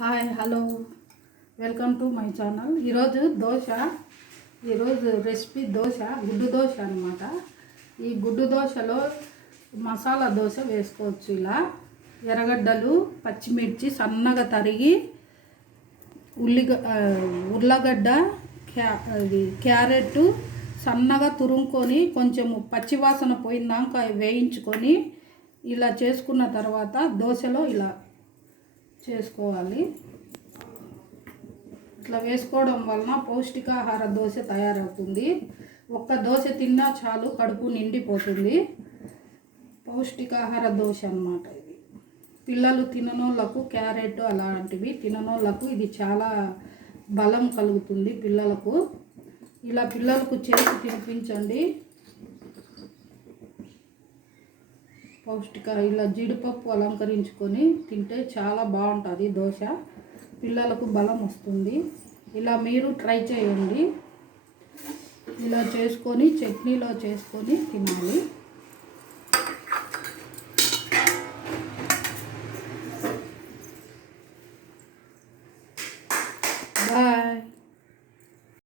Hi hello. Welcome to my channel. ఈరోజు దోశ ఈరోజు recipe dosa గుడ్డు దోశ అనమాట ఈ గుడ్డు దోశలో మసాలా దోశ వేసుకోవచ్చు ఇలా. ఎర్రగడ్డలు పచ్చిమిర్చి సన్నగా తరిగి ఉల్లిగ ఉర్లగడ్డ క్యా అది క్యారెట్ సన్నగా తురుముకొని కొంచెం పచ్చివాసన పోయిందాక వేయించుకొని ఇలా చేసుకున్న తర్వాత దోశలో ఇలా చేసుకోవాలి. ఇట్లా వేసుకోవడం వలన పౌష్టికాహార దోశ తయారవుతుంది. ఒక్క దోశ తిన్నా చాలు కడుపు నిండిపోతుంది. పౌష్టికాహార దోశ అన్నమాట ఇది. పిల్లలు తిననోళ్ళకు క్యారెట్ అలాంటివి తిననోళ్ళకు ఇది చాలా బలం కలుగుతుంది పిల్లలకు. ఇలా పిల్లలకు చేసి తినిపించండి. పౌష్టిక ఇలా జీడిపప్పు అలంకరించుకొని తింటే చాలా బాగుంటుంది దోశ. పిల్లలకు బలం వస్తుంది. ఇలా మీరు ట్రై చేయండి. ఇలా చేసుకొని చట్నీలో చేసుకొని తినాలి. బాయ్.